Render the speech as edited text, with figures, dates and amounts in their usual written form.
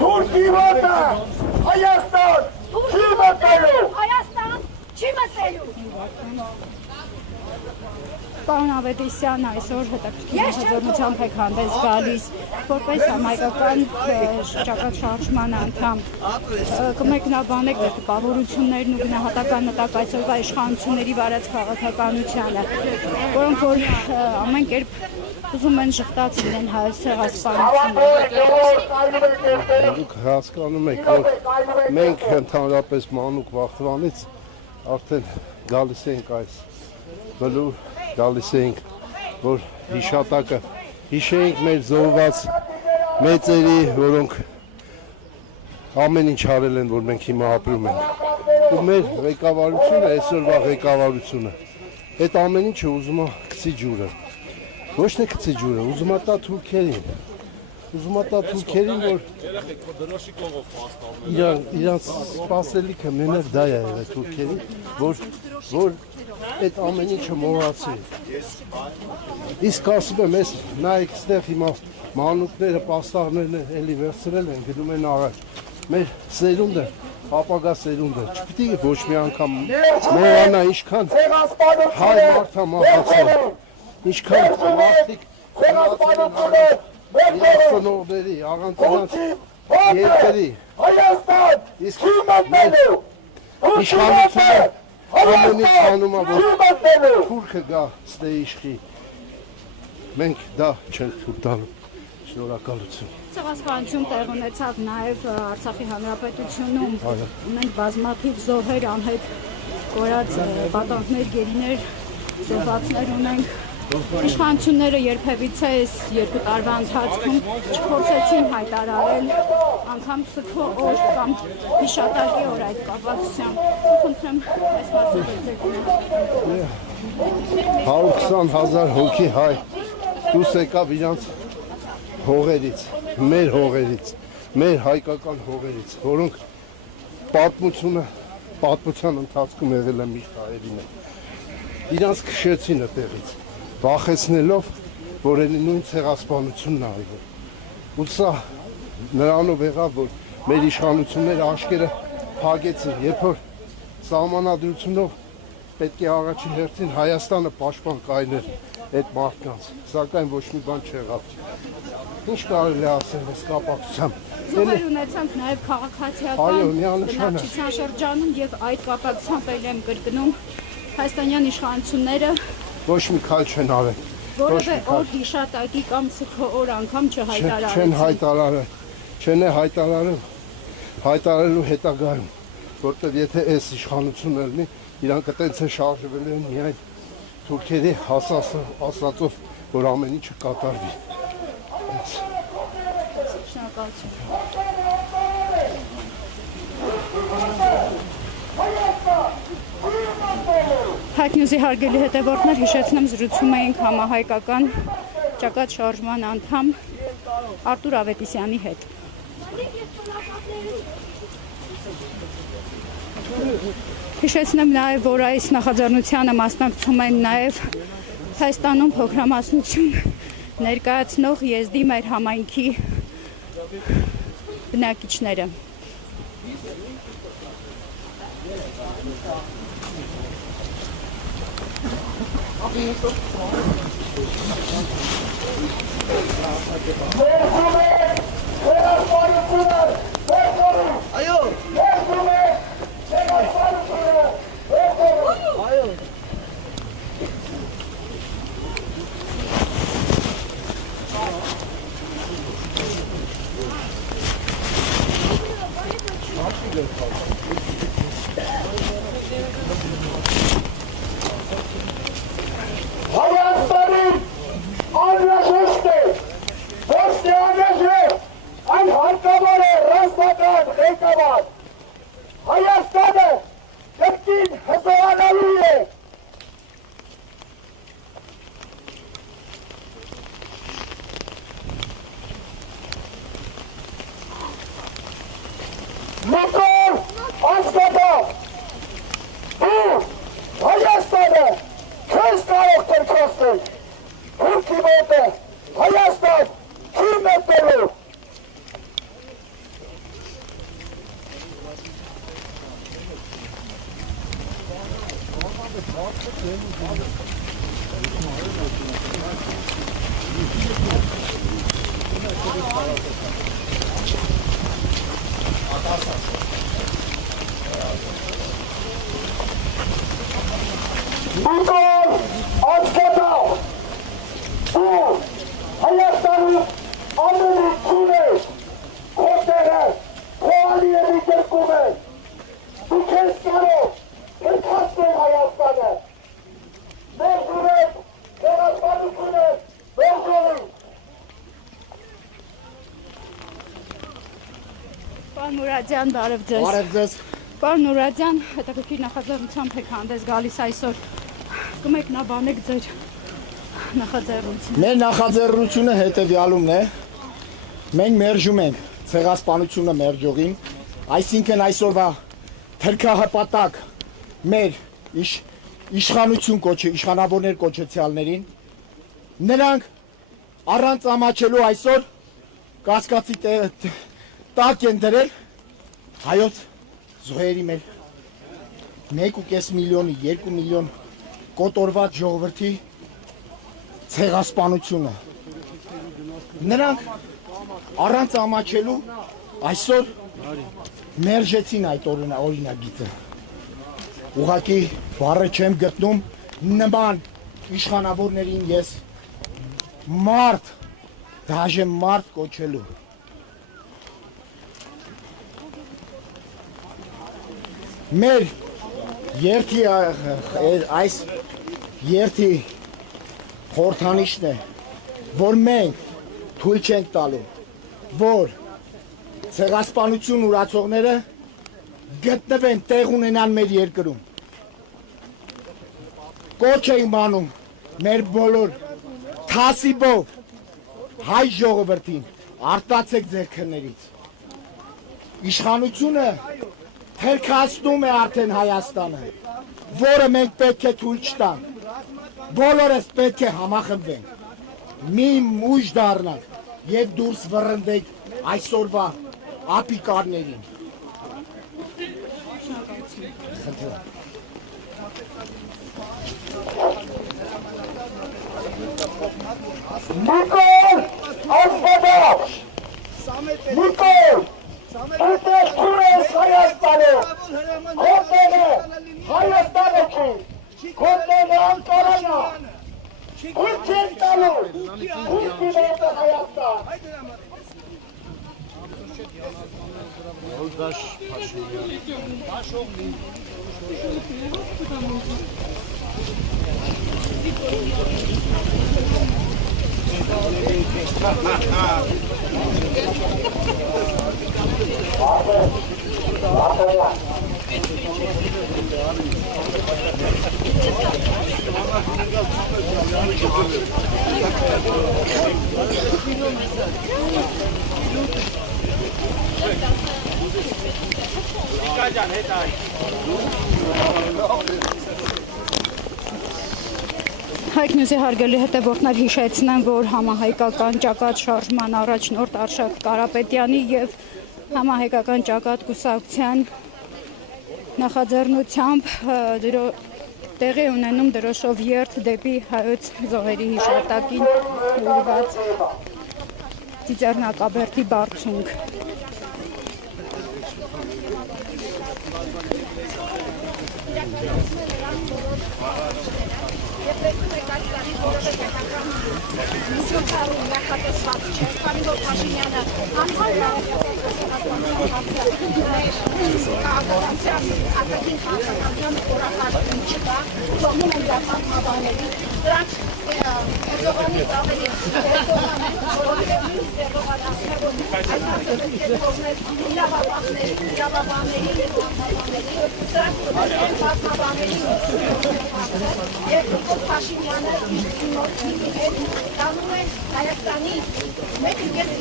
Թուրքի ոտը Հայաստան չի մտելու։ Հայաստան չի մտելու։ Պարոն Ավետիսյան, այսօր հետաքրքիր հաջողությամբ եք հանդես գալիս որպես համայնքական շրջակա շարժման անդամ կմեկնաբանեք ձեր տպավորություններն ու գնահատական մտակ այսօրվա իշխանությունների վարած քաղաքականությանը, որոնք որ ամեն կերպ ուզում են շղթացնել են հայոց ցեղասպանությունը։ Դուք հասկանում եք, որ մենք ընդհանրապես մանուկ վախտվանից արդեն գալիս ենք այս բլուր, գալիս ենք, որ հիշատակը հիշենք մեր զոհված մեծերի, որոնք ամեն ինչ արել են, որ մենք հիմա ապրում ենք։ Ու մեր ղեկավարությունը, այսօրվա ղեկավարությունը, այդ ամեն ինչը ուզում է գցի ջուրը։ Ոչ թե գցի ջուրը, ուզում է տա թուրքերին։ Ուզում է տա թուրքերին, որ իրանց սպասելիքը մենակ դա է եղել թուրքերին, որ այդ ամեն ինչը մոռացի։ Իսկ ասում եմ, ես նայեք ստեղ հիմա մանուկները, պաստառներն էլի վերցրել են, գնում են առաջ։ Մեր սերունդը, ապագա սերունդը, չպիտի ոչ մի անգամ մոռանա ինչքան հայ մարդա մահացել, ինչքան մարդիկ իրենց ծնողների, առանց երկրի, իսկ իշխանությունը ամենից հանում է, որ թուրքը գա ստե իշխի, մենք դա չենք թույլ տալու, շնորհակալություն։ Ցեղասպանություն տեղ ունեցավ նաև Արցախի Հանրապետությունում, ունենք բազմաթիվ զոհեր, անհետ կորած պատանքներ, գերիներ, զոհվածներ ունենք։ Իշխանությունները երբևիցե այս 2 տարվա ընթացքում չփորձեցին հայտարարել անգամ սգո օր կամ հիշատակի օր այդ կապակցությամբ։ Խնդրեմ այս մասը դեպք 120,000 հոգի հայ դուրս եկավ իրանց հողերից, մեր հողերից, մեր հայկական հողերից, որոնք պատմության ընթացքում եղել է միշտ հայերին։ Իրանց քշեցին այդտեղից, վախեցնելով, որ նույն ցեղասպանությունն է եղել։ Ու սա նրանով եղավ, որ մեր իշխանությունները աշկերը փակեցին, երբ որ սահմանադրությունով պետք է առաջին հերթին Հայաստանը պաշտպան կայներ այդ մարդկանց, սակայն ոչ մի բան չեղավ։ Ինչ կարելի է ասել այս կապակցությամբ։ Զոհեր ունեցանք նաև քաղաքացիական բնակչության շրջանում եւ այդ կապակցությամբ էլ եմ կրկնում հայաստանյան իշխանությունները ոչ մի քայլ չեն արել։ Որևէ օր հիշատակի կամ սգո օր անգամ չհայտարարեցին։ Չեն հայտարարել, չեն հայտարարելու հետագայում, որտեղ եթե այս իշխանությունը լինի, իրանք այդպես է շարժվել են միայն թուրքերի ասածով, որ ամեն ինչը կատարվի։ Շնորհակալություն։ Հայք Նյուզի հարգելի հետևորդներ, հիշեցնեմ զրուցում էինք համահայկական ճակատ շարժման անդամ Արտուր Ավետիսյանի հետ։ Հիշեցնեմ նաև, որ այս նախաձեռնությանը մասնակցում են նաև Հայաստանում փոքրամասնություն ներկայացնող եզդի մեր համայնքի բնակիչները։ Հայաստանի անհրաժեշտ է ոչ թե Նիկոլ Ասկետավ, դու Հայաստանի ամենություն ես, քոտերը, քոալիերի դերկում ես, դու քեզ կարող, կրկացնել Հայաստանը, ներդրում ես, կերասպանություն ես, վերջովին։ Պարոն Մուրադյան, բարև ձեզ։ Բարև ձեզ։ Պարոն Մուրադյան, հետաքրքիր նախաձեռնությամբ եք հանդես գալիս այսօր։ Կմեկնաբանեք ձեր նախաձեռնությունը։ Մեր նախաձեռնությունը հետևյալումն է։ Մենք մերժում ենք ցեղասպանությունը մերժողին, այսինքն այսօրվա թրքահպատակ մեր իշխանություն կոչի, իշխանավորներ կոչեցյալներին, նրանք առանց ամաչելու այսօր կասկածի տակ են դրել հայոց զոհերի մեր 1.5 միլիոնի, 2 միլիոն կոտորված ժողովրդի ցեղասպանությունը։ Նրանք առանց ամաչելու այսօր մերժեցին այդ օրինագիծը։ Ուղղակի բառը չեմ գտնում նման իշխանավորներին ես մարդ, դաժե մարդ կոչելու։ Մեր երթի այս երթի խորհրդանիշն է, որ մենք թույլ չենք տալու, որ ցեղասպանություն ուրացողները գտնվեն, տեղ ունենան մեր երկրում։ Կոչ ենք անում մեր բոլոր թասիբով հայ ժողովրդին, արտացեք ձեր քններից։ Իշխանությունը թերքացնում է արդեն Հայաստանը, որը մենք պետք է թույլ չտանք։ Բոլորս պետք է համախմբենք, մի ուժ դառնանք եւ դուրս վռնդենք այսօրվա ապիկարներին։ Նիկոլ Ասկետավ, Նիկոլ, ուտեսություն ես Հայաստանում, քոտերը Հայաստանը չի, քոտերը Անկարանա, ուր չեն տալու, ուր կիվետը Հայաստան։ Հայք Նյուզի հարգելի հետևորդներ, հիշեցնեմ, որ համահայկական ճակատ շարժման առաջնորդ Արշակ Կարապետյանի եւ համահայկական ճակատ կուսակցության նախաձեռնությամբ տեղի ունենում դրոշով երթ դեպի հայոց զոհերի հիշատակին ուղղված Ծիծեռնակաբերդի բարձունք։ Եվ տեսնում եք այս տարի որևէ պետական միջոցառում նախատեսված չէ, քանի որ Փաշինյանը քաղաքացիական արտաքին քաղաքական օրակարգում չկա, թողնում են դառնալ մաբաների, դրանք Էրդողանից ավելի Էրդողան են, որովհետև նույնիսկ Էրդողանացնը, որ այս հարցերը կետողներ իրավաբանների և մաբաների, դրանք են մաբաների և Փաշինյանը իր նորքի հետ տանում է Հայաստանի 1.5